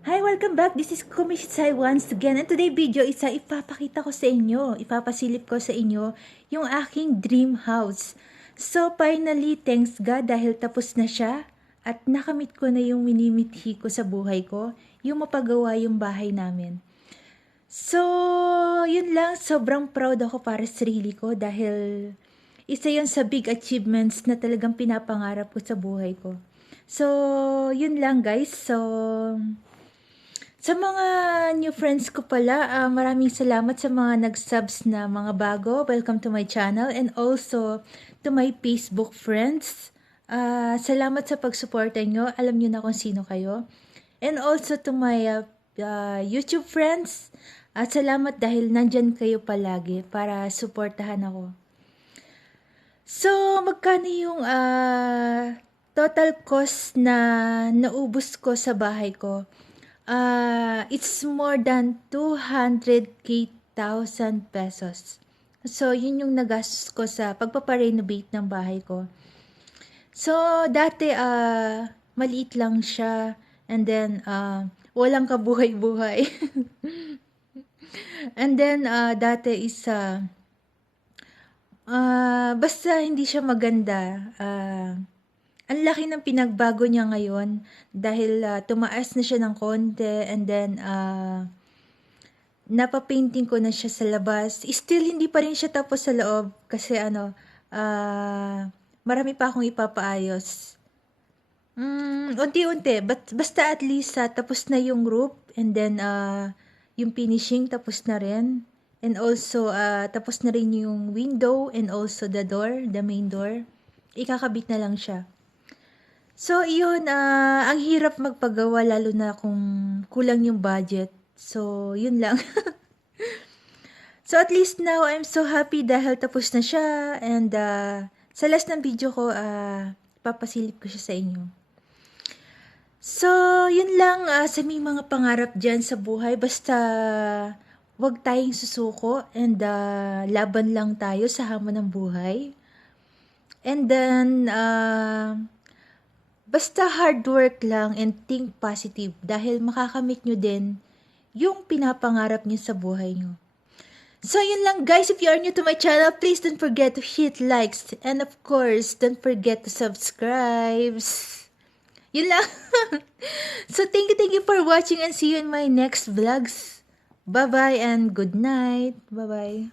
Hi, welcome back. This is Kumishisay once again. And today video is ipapakita ko sa inyo, ipapasilip ko sa inyo yung aking dream house. So finally, thanks God dahil tapos na siya at nakamit ko na yung minimithi ko sa buhay ko, yung mapagawa yung bahay namin. So, yun lang, sobrang proud ako para sa sarili ko dahil isa yun sa big achievements na talagang pinapangarap ko sa buhay ko. So, yun lang guys. So, sa mga new friends ko pala, maraming salamat sa mga nag-subs na mga bago. Welcome to my channel and also to my Facebook friends. Salamat sa pagsuporta nyo. Alam nyo na kung sino kayo. And also to my YouTube friends. Salamat dahil nandyan kayo palagi para suportahan ako. So, magkano yung total cost na naubos ko sa bahay ko? It's more than 200,000 pesos. So, yun yung nagastos ko sa pagpaparenovate ng bahay ko. So, dati, maliit lang siya. And then, walang kabuhay-buhay. And then, dati is, basta hindi siya maganda. Ang laki ng pinagbago niya ngayon dahil tumaas na siya ng konti and then napapainting ko na siya sa labas. Still hindi pa rin siya tapos sa loob kasi marami pa akong ipapaayos. Unti-unti, basta at least tapos na yung roof and then yung finishing tapos na rin. And also tapos na rin yung window and also the door, the main door. Ikakabit na lang siya. So, yun, ang hirap magpagawa lalo na kung kulang yung budget. So, yun lang. So, at least now, I'm so happy dahil tapos na siya. And sa last ng video ko, papasilip ko siya sa inyo. So, yun lang sa may mga pangarap dyan sa buhay. Basta, wag tayong susuko and laban lang tayo sa hamon ng buhay. And then, basta hard work lang and think positive dahil makakamit nyo din yung pinapangarap nyo sa buhay nyo. So, yun lang guys. If you are new to my channel, please don't forget to hit likes. And of course, don't forget to subscribe. Yun lang. So, thank you for watching and see you in my next vlogs. Bye-bye and good night. Bye-bye.